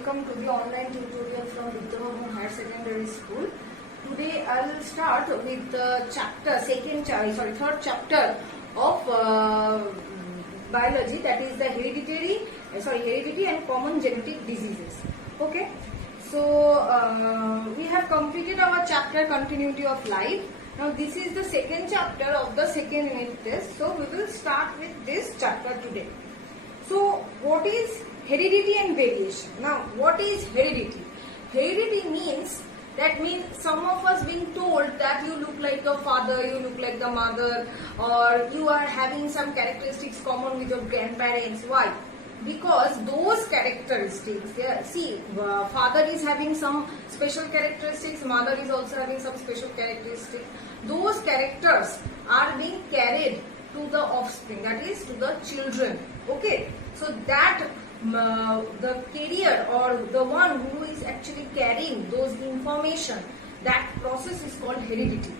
welcome to the online tutorial from Vidyabhavan Higher Secondary School. Today I will start with the third chapter of biology, that is the heredity and common genetic diseases. Okay, so we have completed our chapter continuity of life. Now this is the second chapter of the second unit test. So we will start with this chapter today. So what is heredity and variation? Now what is heredity? Heredity means some of us being told that you look like the father, you look like the mother, or you are having some characteristics common with your grandparents. Why? Because those characteristics, father is having some special characteristics, mother is also having some special characteristics. Those characters are being carried to the offspring, that is to the children. Okay, so that the carrier or the one who is actually carrying those information, that process is called heredity.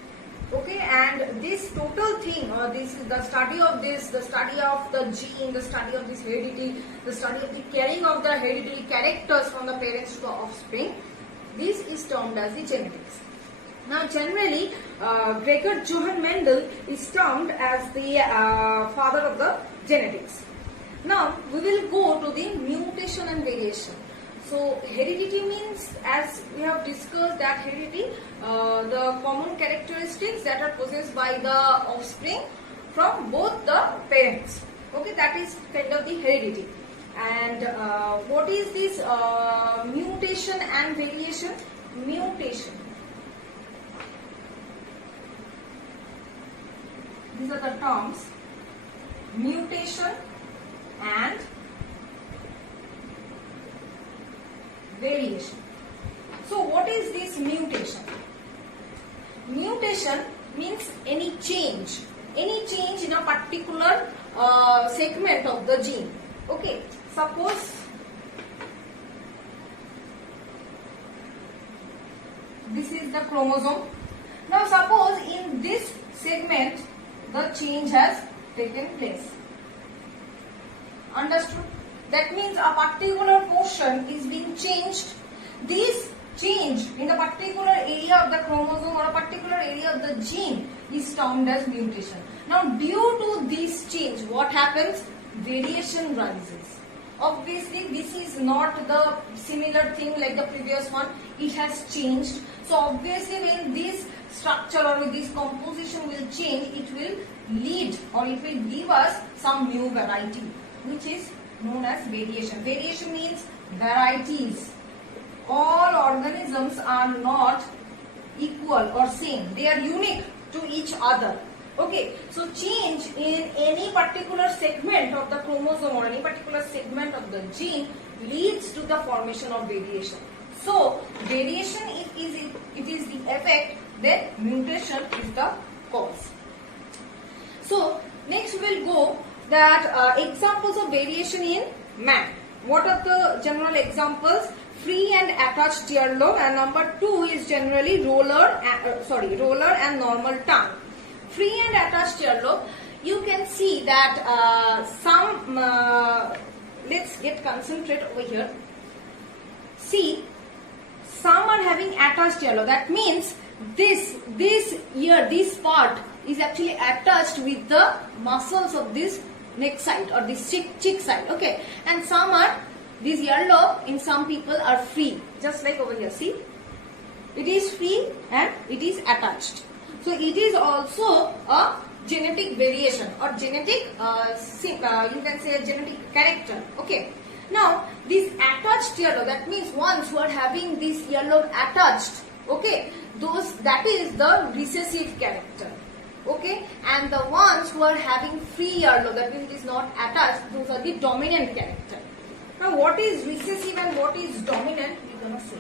Okay, and this total thing, or this is the study of this, the study of the gene, the study of this heredity, the study of the carrying of the hereditary characters from the parents to the offspring, this is termed as the genetics. Now generally, Gregor Johann Mendel is termed as the father of the genetics. Now we will go to the mutation and variation. So heredity means, as we have discussed, that heredity, the common characteristics that are possessed by the offspring from both the parents. Okay, that is kind of the heredity. And what is this mutation and variation? Mutation. These are the terms. Mutation and variation. So what is this mutation? Mutation means any change in a particular segment of the gene. Okay, suppose this is the chromosome. Now suppose in this segment the change has taken place. Understood? That means a particular portion is being changed. This change in a particular area of the chromosome or a particular area of the gene is termed as mutation. Now due to this change, what happens? Variation rises. Obviously this is not the similar thing like the previous one. It has changed. So obviously when this structure or this composition will change, it will lead or it will give us some new variety, which is known as variation. Variation means varieties. All organisms are not equal or same. They are unique to each other. Okay, so change in any particular segment of the chromosome or any particular segment of the gene leads to the formation of variation. So variation, if it is the effect, then mutation is the cause. So next we will go that examples of variation in man. What are the general examples? Free and attached earlobe, and number 2 is generally roller and normal tongue. Free and attached earlobe, you can see that let's get concentrate over here. See, some are having attached earlobe. That means this part is actually attached with the muscles of this neck side or this cheek side. Okay, and some are, this earlobe in some people are free, just like over here. See, it is free and it is attached. So it is also a genetic variation or genetic, you can say a genetic character. Okay. Now this attached earlobe, that means ones who are having this earlobe attached. Okay, that is the recessive character. Okay, and the ones who are having free earlobe, that means it is not attached, those are the dominant character. Now what is recessive and what is dominant, we are going to say.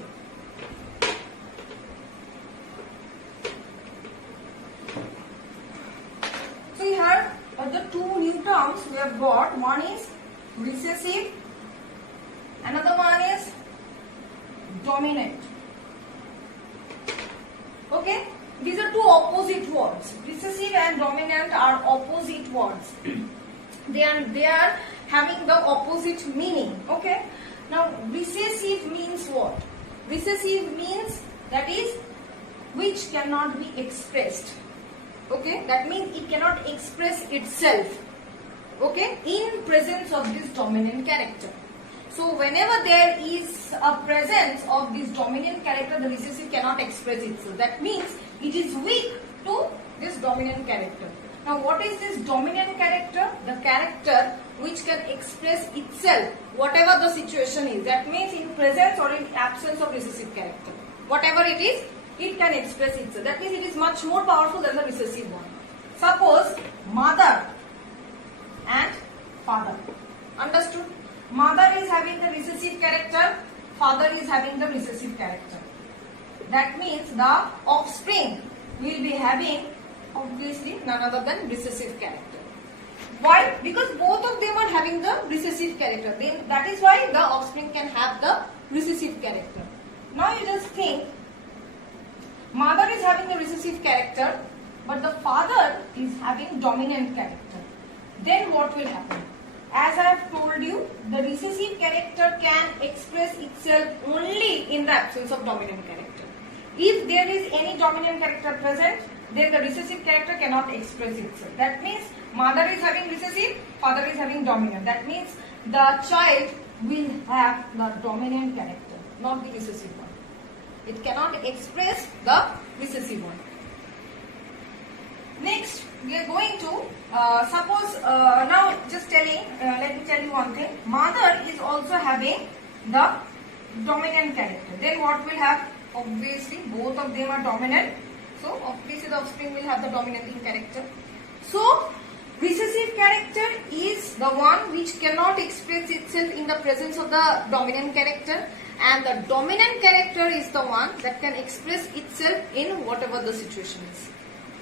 So here are the two new terms we have got. One is recessive, another one is dominant. Okay, these are two opposite words. Recessive and dominant are opposite words. They are having the opposite meaning. Okay, Now recessive means what? Recessive means that is which cannot be expressed. Okay, that means it cannot express itself. Okay, in presence of this dominant character. So whenever there is a presence of this dominant character, the recessive cannot express itself. That means it is weak to this dominant character. Now what is this dominant character? The character which can express itself whatever the situation is. That means in presence or in absence of recessive character. Whatever it is, it can express itself. That means it is much more powerful than the recessive one. Suppose mother and father. Understood? Mother is having the recessive character, father is having the recessive character. That means the offspring will be having obviously none other than recessive character. Why? Because both of them are having the recessive character. Then that is why the offspring can have the recessive character. Now you just think, mother is having the recessive character, but the father is having dominant character. Then what will happen? As I have told you, the recessive character can express itself only in the absence of dominant character. If there is any dominant character present, then the recessive character cannot express itself. That means mother is having recessive, father is having dominant. That means the child will have the dominant character, not the recessive one. It cannot express the recessive one. Next, we are going to suppose now just telling. Let me tell you one thing. Mother is also having the dominant character. Then what will have? Obviously, both of them are dominant. So obviously, the offspring will have the dominating character. So recessive character is the one which cannot express itself in the presence of the dominant character, and the dominant character is the one that can express itself in whatever the situation is.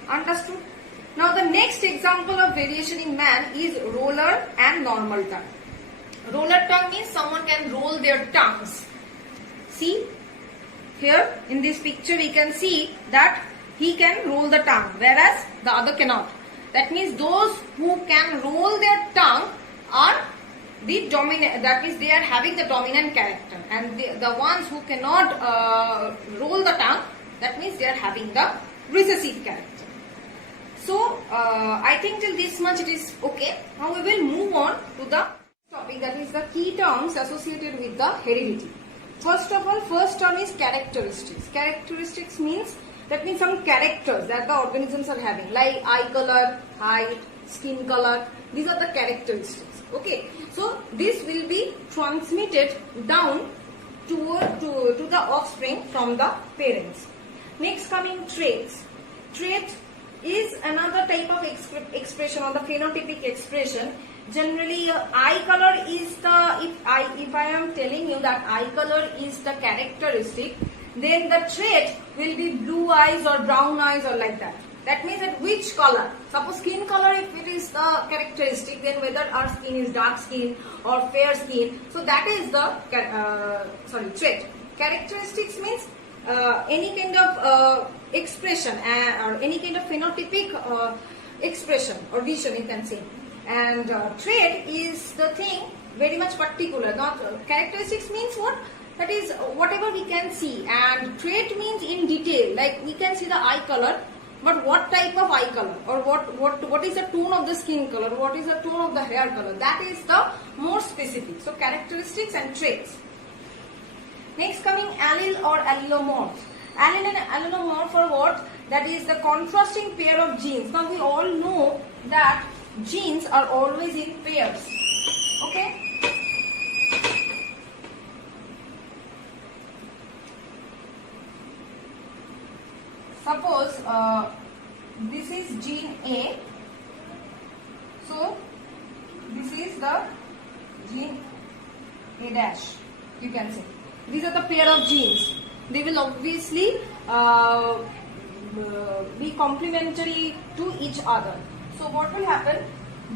Understood? Now the next example of variation in man is roller and normal tongue. Roller tongue means someone can roll their tongues. See, here in this picture we can see that he can roll the tongue, whereas the other cannot. That means those who can roll their tongue are the dominant, that means they are having the dominant character, and the ones who cannot roll the tongue, that means they are having the recessive character. So I think till this much it is okay. Now we will move on to the topic, that is the key terms associated with the heredity. First of all, first term is characteristics. Characteristics means, that means some characters that the organisms are having, like eye color, height, skin color. These are the characteristics. Okay, so this will be transmitted down to the offspring from the parents. Next coming traits. Trait is another type of expression or the phenotypic expression. Generally, eye color is the, if I am telling you that eye color is the characteristic, then the trait will be blue eyes or brown eyes or like that. That means that which color, suppose skin color, if it is the characteristic, then whether our skin is dark skin or fair skin, so that is the trait. Characteristics means any kind of expression or any kind of phenotypic expression or vision, you can say. And trait is the thing very much particular. Not characteristics means what? That is whatever we can see, and trait means in detail. Like we can see the eye color, but what type of eye color, or what is the tone of the skin color, what is the tone of the hair color? That is the more specific. So characteristics and traits. Next coming allele or allelomorph. Allele and allelomorph are what? That is the contrasting pair of genes. Now we all know that genes are always in pairs. Okay? Suppose this is gene A. So this is the gene A dash, you can say. These are the pair of genes. They will obviously be complementary to each other. So what will happen?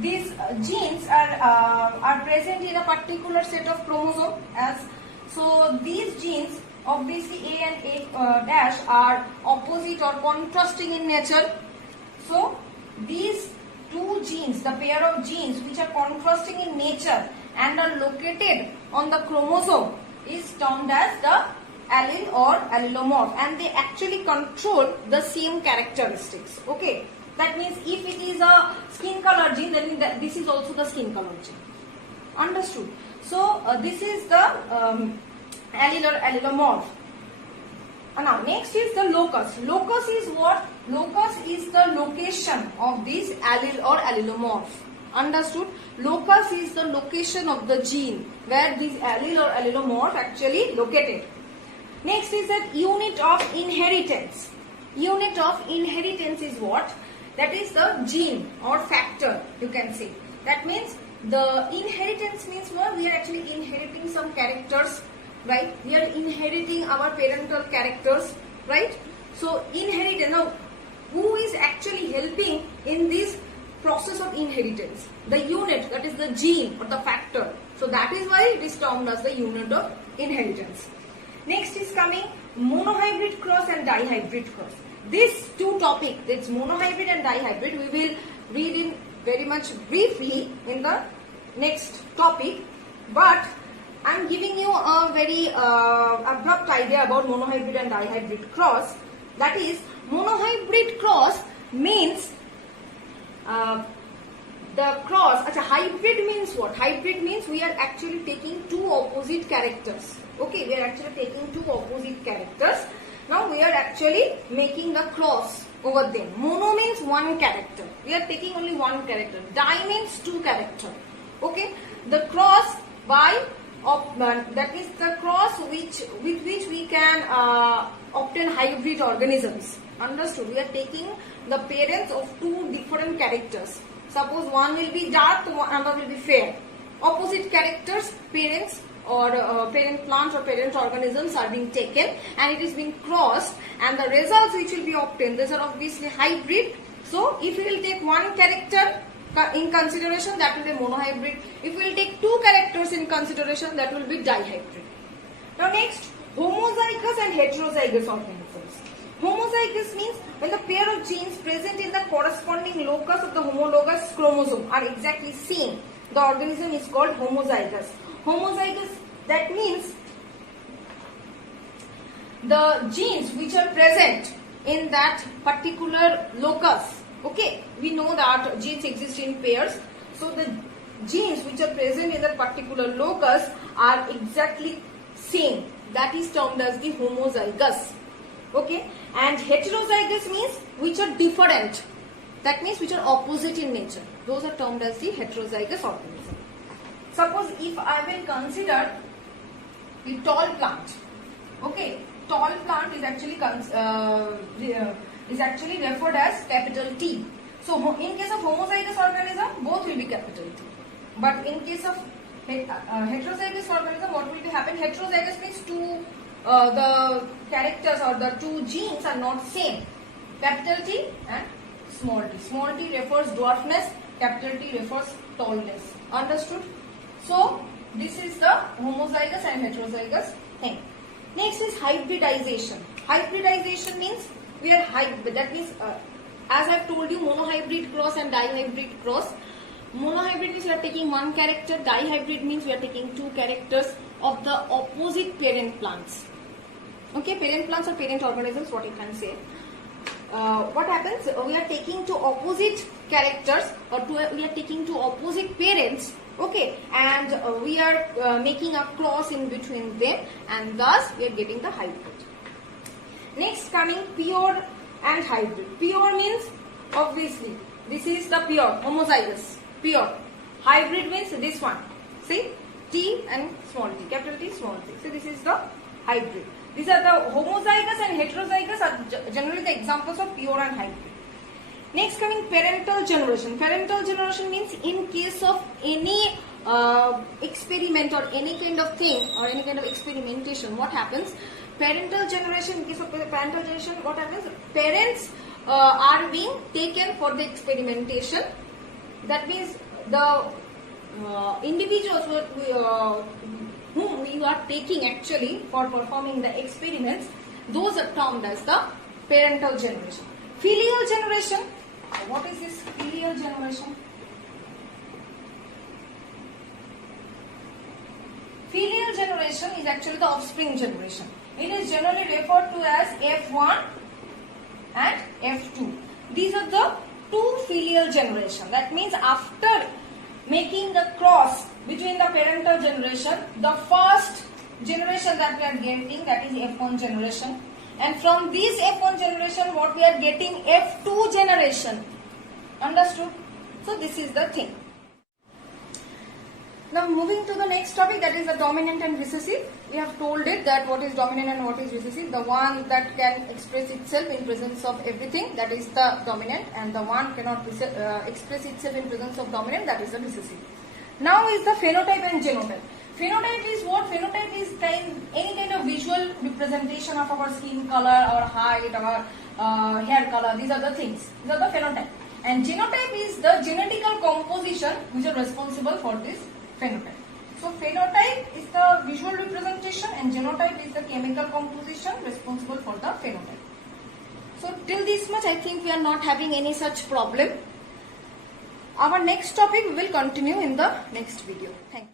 These genes are present in a particular set of chromosomes. So these genes, obviously A and A dash, are opposite or contrasting in nature. So these two genes, the pair of genes which are contrasting in nature, and are located on the chromosome is termed as the allele or allelomorph, and they actually control the same characteristics. Okay, that means if it is a skin color gene, then this is also the skin color gene. Understood? So this is the allele or allelomorph. Now next is the locus. Locus is what? Locus is the location of this allele or allelomorph. Understood? Locus is the location of the gene where this allele or allelomorph actually located. Next is that unit of inheritance. Unit of inheritance is what? That is the gene or factor, you can say. That means the inheritance means what? We are actually inheriting some characters, right? We are inheriting our parental characters, right? So inheritance. Now, who is actually helping in this process of inheritance? The unit, that is the gene or the factor. So that is why it is termed as the unit of inheritance. Next is coming monohybrid cross and dihybrid cross. These two topics, that's monohybrid and dihybrid, we will read in very much briefly in the next topic. But I am giving you a very abrupt idea about monohybrid and dihybrid cross. That is, monohybrid cross means the cross. Hybrid means what? Hybrid means we are actually taking two opposite characters. Okay, we are actually taking two opposite characters. Now we are actually making the cross over them. Mono means one character. We are taking only one character. Di means two character. Okay, the cross by that is the cross with which we can obtain hybrid organisms. Understood? We are taking the parents of two different characters. Suppose one will be dark, another will be fair. Opposite characters, parents or parent plants or parent organisms are being taken and it is being crossed, and the results which will be obtained, these are obviously hybrid. So if we will take one character in consideration, that will be monohybrid. If we will take two characters in consideration, that will be dihybrid. Now next, homozygous and heterozygous organisms. Homozygous means when the pair of genes present in the corresponding locus of the homologous chromosome are exactly same, the organism is called homozygous. Homozygous, that means the genes which are present in that particular locus. Okay, we know that genes exist in pairs. So the genes which are present in that particular locus are exactly same. That is termed as the homozygous. Okay, and heterozygous means which are different. That means which are opposite in nature. Those are termed as the heterozygous organism. Suppose if I will consider the tall plant. Okay, tall plant is actually referred as capital T. So in case of homozygous organism, both will be capital T. But in case of heterozygous organism, what will be happen? Heterozygous means the characters or the two genes are not same. Capital T and small t. Small t refers dwarfness, capital T refers tallness. Understood? So this is the homozygous and heterozygous thing. Next is hybridization. Hybridization means we are hybrid. That means as I have told you, monohybrid cross and dihybrid cross. Monohybrid means we are taking one character. Dihybrid means we are taking two characters of the opposite parent plants. Okay, parent plants or parent organisms, what you can say. What happens? We are taking two opposite characters or we are taking two opposite parents. Okay, and we are making a cross in between them, and thus we are getting the hybrid. Next coming pure and hybrid. Pure means obviously this is the pure, homozygous, pure. Hybrid means this one. See, T and small t, capital T, small t. So this is the hybrid. These are the homozygous and heterozygous are generally the examples of pure and hybrid. Next coming parental generation. Parental generation means in case of any experiment or any kind of thing or any kind of experimentation, what happens? Parental generation, in case of parental generation, what happens? Parents are being taken for the experimentation. That means the individuals whom we are taking actually for performing the experiments, those are termed as the parental generation. Filial generation. What is this filial generation? generation is actually the offspring generation. It is generally referred to as F1 and F2. These are the two filial generation. That means after making the cross between the parental generation, the first generation that we are getting, that is F1 generation, and from this F1 generation what we are getting, F2 generation. Understood? So this is the thing. Now moving to the next topic, that is the dominant and recessive. We have told it that what is dominant and what is recessive. The one that can express itself in presence of everything, that is the dominant, and the one cannot express itself in presence of dominant, that is the recessive. Now is the phenotype and genotype. Phenotype is what? Phenotype is any kind of visual representation of our skin color, our height, our hair color. These are the things. These are the phenotype. And genotype is the genetical composition which are responsible for this phenotype. So phenotype is the visual representation and genotype is the chemical composition responsible for the phenotype. So till this much I think we are not having any such problem. Our next topic we will continue in the next video. Thank you.